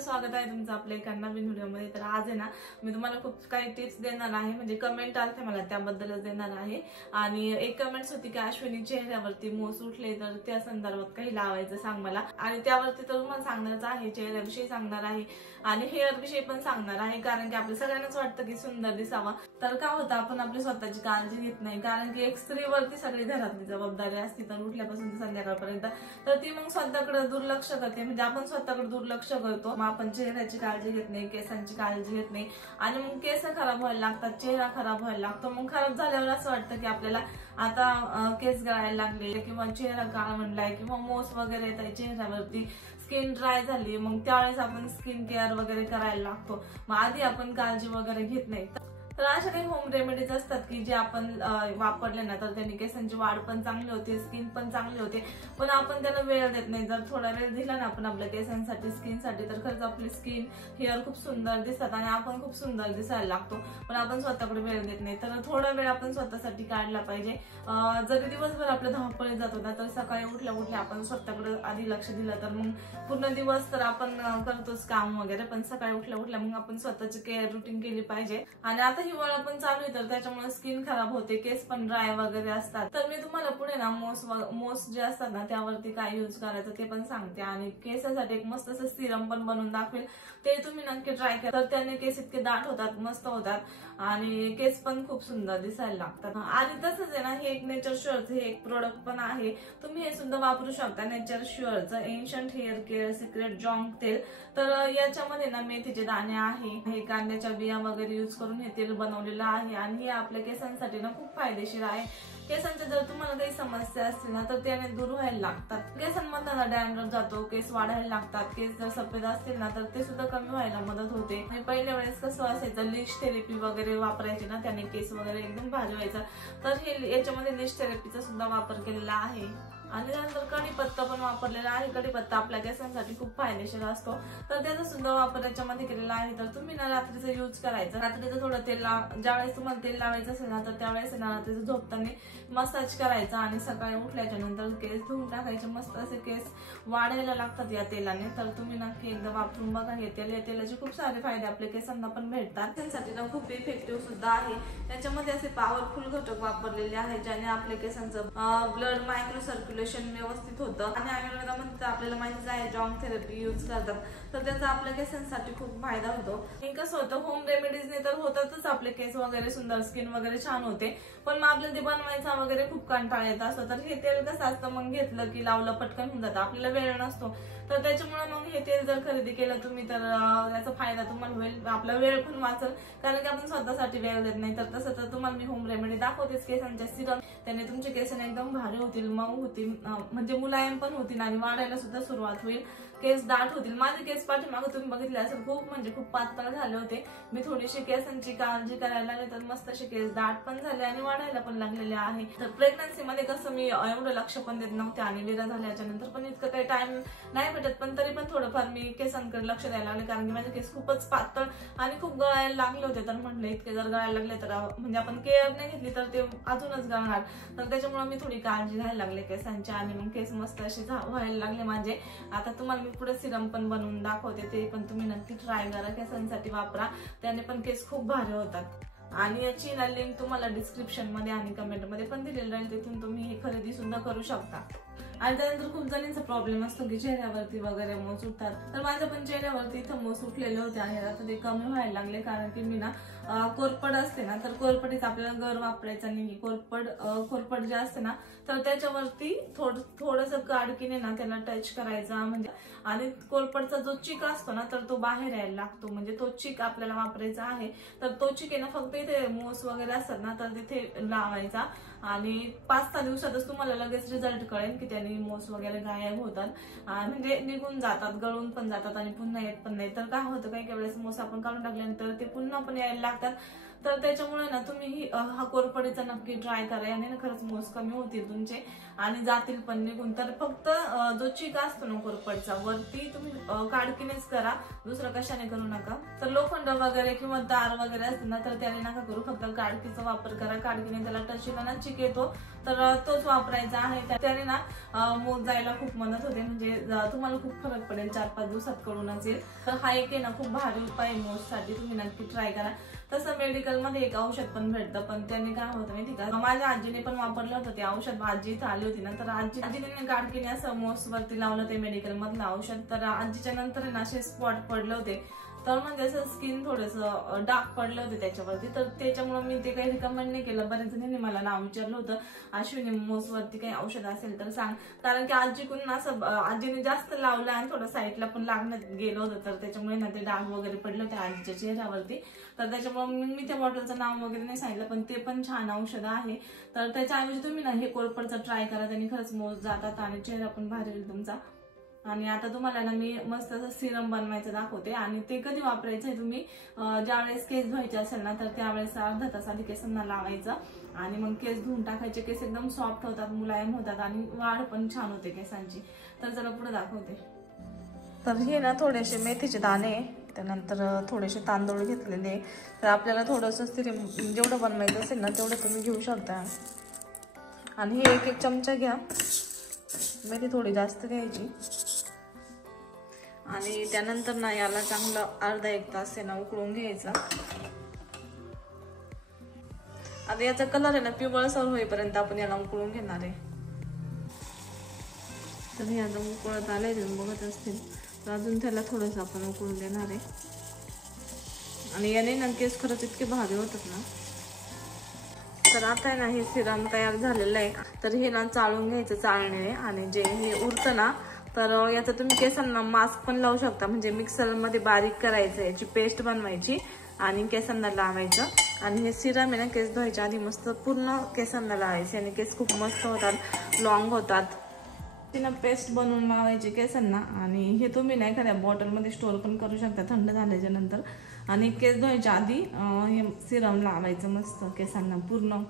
स्वागत आहे तुमचं आपल्या एका नवीन व्हिडिओमध्ये। तर आज आहे ना मी तुम्हाला खूप काही टिप्स देणार आहे, म्हणजे कमेंट आलते मला त्याबद्दलच देणार आहे। आणि एक कमेंट्स होती की अश्विनी चेहऱ्यावरती मोस उठले तर त्या संदर्भात काही लावायचं सांग मला, आणि त्यावरती तर तुम्हाला सांगणारच आहे, चेहऱ्याविषयी सांगणार आहे आणि हेअर विषयी पण सांगणार आहे। कारण की आपल्या सगळ्यांनाच वाटतं की सुंदर दिसावा, तर काय होतं आपण आपली स्वतःची काळजी घेत नाही। कारण की एक स्त्रीवरती सगळी घरातली जबाबदारी असते, तर उठल्यापासून ते संध्याकाळपर्यंत तर ती मग स्वतःकडे दुर्लक्ष करते, म्हणजे आपण स्वतःकडे दुर्लक्ष करतो। आपण चेहऱ्याची काळजी घेत नाही, केसांची काळजी घेत नाही आणि मग केस खराब व्हायला लागतात, चेहरा खराब व्हायला लागतो। मग खराब झाल्यावर असं वाटतं की आपल्याला आता केस गळायला लागले किंवा चेहरा काळवंडलाय किंवा मोस वगैरे येत आहे चेहऱ्यावरती, स्किन ड्राय झाली, मग त्यावेळेस आपण स्किन केअर वगैरे करायला लागतो। मग आधी आपण काळजी वगैरे घेत नाही। तर अशा काही होम रेमेडीज असतात की जे आपण वापरले ना तर त्यांनी केसांची वाढ पण चांगली होते, स्किन पण चांगली होते, पण आपण त्याला वेळ देत नाही। जर थोडा वेळ दिला ना आपण आपल्या केसांसाठी, स्किनसाठी, तर खरंच आपली स्किन हेअर खूप सुंदर दिसतात आणि आपण खूप सुंदर दिसायला लागतो, पण आपण स्वतःकडे वेळ देत नाही। तर थोडा वेळ आपण स्वतःसाठी काढला पाहिजे। जरी दिवसभर आपल्या धावपळीत जातो ना, तर सकाळी उठल्या आपण स्वतःकडे आधी लक्ष दिलं तर मग पूर्ण दिवस तर आपण करतोच काम वगैरे, पण सकाळी उठल्या मग आपण स्वतःची केअर रुटीन केली पाहिजे। आणि आता हिवाळा पण चालू आहे तर त्याच्यामुळे स्किन खराब होते, केस पण ड्राय वगैरे असतात। तर मी तुम्हाला पुढे ना मोस जे असतात ना त्यावरती काय यूज करायचं ते पण सांगते, आणि केसासाठी एक मस्त असं सिरम पण बनवून दाखवेल, ते तुम्ही नक्की ट्राय करा। तर त्याने केस इतके दाट होतात, मस्त होतात आणि केस पण खूप सुंदर दिसायला लागतात। आणि तसंच आहे ना, हे एक नेचर श्युअरचं हे एक प्रोडक्ट पण आहे, तुम्ही हे सुद्धा वापरू शकता। नेचर श्युअरचं एन्शंट हेअर केअर सिक्रेट जॉंग तेल, तर याच्यामध्ये ना मेथीचे दाणे आहे, हे कांद्याच्या बिया वगैरे यूज करून हे तेल बनवलेलं आहे आणि हे आपल्या केसांसाठी ना खूप फायदेशीर आहे। केसांच्या जर तुम्हाला काही समस्या असतील ना तर त्याने दूर व्हायला लागतात। केसांमधला डॅन्ड्रफ जातो, केस वाढायला लागतात, केस जर सफेद असतील ना तर ते सुद्धा कमी व्हायला मदत होते। आणि पहिल्या वेळेस कसं असायचं, लिश थेरपी वगैरे वापरायचे ना, त्याने केस वगैरे एकदम भारी व्हायचा, तर हे याच्यामध्ये लिश थेरपीचा सुद्धा वापर केलेला आहे। आणि त्यानंतर कढीपत्ता पण वापरलेला आहे। कढीपत्ता आपल्या केसांसाठी खूप फायदेशीर असतो, तर त्याचा सुद्धा वापर याच्यामध्ये केलेला आहे। तर तुम्ही ना रात्रीचा यूज करायचा, रात्रीचं थोडं तेल ज्यावेळेस तुम्हाला तेल लावायचं असेल ना तर त्यावेळेस ना रात्रीचं झोपताना मसाज करायचा आणि सकाळी उठल्याच्या नंतर केस धुवून टाकायचे, मस्त असे केस वाढायला लागतात या तेलाने। तर तुम्ही नक्की एकदा वापरून बघा हे तेल। या तेलाचे खूप सारे फायदे आपल्या केसांना पण भेटतात, त्यासाठी ना खूप इफेक्टिव्ह सुद्धा आहे। त्याच्यामध्ये असे पॉवरफुल घटक वापरलेले आहेत ज्याने आपल्या केसांचं ब्लड मायक्रो सर्क्युलेशन व्यवस्थित होतं। आणि आयुर्वेदामध्ये आपल्याला माहितीच आहे जॉंग थेरपी यूज करतात, तर त्याचा आपल्या केसांसाठी खूप फायदा होतो। हे कसं होतं, होम रेमेडीजने तर होतातच आपले केस वगैरे सुंदर, स्किन वगैरे छान होते, पण मग आपल्याला ते बनवायचा वगैरे खूप कंटाळा येत असतो। तर हे तेल कसं असतं, मग घेतलं की लावलं पटकन होऊन जातं, आपल्याला वेळ नसतो, तर त्याच्यामुळे मग हे तेल जर खरेदी केलं तुम्ही तर याचा फायदा तुम्हाला होईल, आपला वेळ पण वाचेल, कारण की आपण स्वतःसाठी वेळ देत नाही। तर तसं तर तुम्हाला मी होम रेमेडी दाखवतेच, केसांच्या सिरम, त्याने तुमचे केस एकदम भारी होतील, मऊ होतील, म्हणजे मुलायम पण होतील आणि वाढायला सुद्धा सुरुवात होईल, केस दाट होतील। माझे केस पाठीमागे तुम्ही बघितले असेल खूप म्हणजे खूप पातळ झाले होते, मी थोडीशी केसांची काळजी करायला लागले तर मस्त असे केस दाट पण झाले आणि वाढायला पण लागलेले आहे। तर प्रेग्नन्सी मध्ये कसं मी एवढं लक्ष पण देत नव्हते आणि विरा झाल्याच्या नंतर पण इतकं काही टाइम नाही भेटत, पण तरी पण थोडंफार मी केसांकडे लक्ष द्यायला लागले, कारण की माझे केस खूपच पातळ आणि खूप गळायला लागले होते। तर म्हटलं इतके जर गळायला लागले तर म्हणजे आपण केअर नाही घेतली तर ते अजूनच गळणार, तर त्याच्यामुळे मी थोडी काळजी घ्यायला लागले केसांची आणि मग केस मस्त असे व्हायला लागले माझे। आता तुम्हाला मी पुढे सिरम पण बनवून दाखवते, ते पण तुम्ही नक्की ट्राय करा, केसांसाठी वापरा, त्याने पण केस खूप भारी होतात। आणि याची ना लिंक तुम्हाला डिस्क्रिप्शन मध्ये आणि कमेंट मध्ये पण दिलेली राहील, तिथून तुम्ही हे खरेदी सुद्धा करू शकता। आणि त्यानंतर खूप जणांचा प्रॉब्लेम असतो की चेहऱ्यावरती वगैरे मोस उठतात, तर माझ्या पण चेहऱ्यावरती इथं मोस उठलेले होते आणि आता ते कमी व्हायला लागले, कारण की मी ना कोरपड असते ना, तर कोरपडीचा आपल्याला गर वापरायचा नाही। कोरपड जे असते ना तर त्याच्यावरती थोडंसं काडकीने ना त्याला टच करायचा, म्हणजे आणि कोरपडचा जो चिक असतो ना तर तो बाहेर यायला लागतो, म्हणजे तो चिक आपल्याला वापरायचा आहे। तर तो चिक आहे ना फक्त इथे मोस वगैरे असतात ना तर तिथे लावायचा, आणि 5-6 दिवसातच तुम्हाला लगेच रिझल्ट कळेल की त्याने मोस वगैरे गायब होतात, म्हणजे निघून जातात, गळून पण जातात आणि पुन्हा येत पण नाही। तर काय होतं, काही वेळेस मोस आपण काढून टाकल्यानंतर ते पुन्हा पण यायला लागतात, तर त्याच्यामुळे ना तुम्ही हा कोरफडीचा नक्की ट्राय करा, याने ना खरंच मोस कमी होतील तुमचे आणि जातील पण निघून. तर फक्त जो चिक असतो ना कोरफडचा वरती तुम्ही काडकीनेच करा, दुसरं कशाने करू नका. तर लोखंड वगैरे किंवा तार वगैरे असते ना तर त्याने नका करू, फक्त काडकीचा वापर करा. काडकीने त्याला टचिला ना चिक येतो तर तोच वापरायचा आहे. त्याने ना मोज जायला खूप मदत होते, म्हणजे तुम्हाला खूप फरक पडेल, 4-5 दिवसात कळूनच येईल. तर हा एक आहे ना खूप भारी उपाय मोजसाठी, तुम्ही नक्की ट्राय करा. तसं मेडिकल मध्ये एक औषध पण भेटतं, पण त्याने काय होतं माहिती का, माझ्या आजीने पण वापरलं होतं ते औषध. आजी इथं आली होती ना तर आजीने काडकीने असं मोस वरती लावलं ते मेडिकल मधलं औषध. तर आजीच्या नंतर ना असे स्पॉट पडले होते, तर म्हणजे असं स्किन थोडंसं डार्क पडलं होते त्याच्यावरती. तर त्याच्यामुळे मी ते काही रिकमेंड नाही केलं. बऱ्याच जणांनी मला नाव विचारलं होतं, अश्विनी मोस वरती काही औषध असेल तर सांग, कारण की आजीकडून असं आजीने जास्त लावलं आणि थोडं साईडला पण लागण्यात गेलं होतं, तर त्याच्यामुळे ना ते डाग वगैरे पडले होते आजीच्या चेहऱ्यावरती. तर त्याच्यामुळे मी त्या बॉटलचं नाव वगैरे नाही सांगितलं, पण ते पण छान औषध आहे. तर त्याच्याऐवजी तुम्ही ना हे कोरफडचं ट्राय करा, त्यांनी खरंच मोज जातात आणि चेहरा पण भारी होईल तुमचा. आणि आता तुम्हाला ना मी मस्त असं सिरम बनवायचं दाखवते, आणि ते कधी वापरायचं आहे तुम्ही ज्यावेळेस केस धुवायचे असेल ना तर त्यावेळेस अर्धा तास आधी केसांना लावायचं आणि मग केस धुवून टाकायचे. केस एकदम सॉफ्ट होतात, मुलायम होतात आणि वाढ पण छान होते केसांची. तर चला पुढे दाखवते. तर हे ना थोडेसे मेथीचे दाणे, त्यानंतर थोडेसे तांदूळ घेतलेले. तर आपल्याला थोडंसं सिरम जेवढं बनवायचं असेल ना तेवढं तुम्ही घेऊ शकता. आणि हे 1-1 चमचा घ्या, मेथी थोडी जास्त घ्यायची. आणि त्यानंतर ना याला चांगलं अर्धा-1 तास आहे ना उकळून घ्यायचं. आता याचा कलर आहे ना पिवळसर होईपर्यंत आपण याला उकळून घेणार आहे. तर हे आता उकळत आलंय, तुम्ही बघत असतील. तर अजून त्याला थोडंसं आपण उकळून देणार आहे. आणि याने ना केस खरंच इतके भारी होतात ना. तर आता आहे ना हे सिरम तयार झालेलं आहे. तर हे ना चाळून घ्यायचं चाळणीने, आणि जे हे उरतं ना तर याचं तुम्ही केसांना मास्क पण लावू शकता. म्हणजे मिक्सरमध्ये बारीक करायचं, याची पेस्ट बनवायची आणि केसांना लावायचं. आणि हे सिरम आहे ना केस धुवायच्या आधी मस्त पूर्ण केसांना लावायचे, आणि केस खूप मस्त होतात, लॉंग होतात. तिनं पेस्ट बनवून लावायची केसांना. आणि हे तुम्ही ना एखाद्या बॉटलमध्ये स्टोर पण करू शकता थंड झाल्याच्या नंतर. आणि केस धुवायच्या आधी हे सिरम लावायचं मस्त केसांना पूर्ण.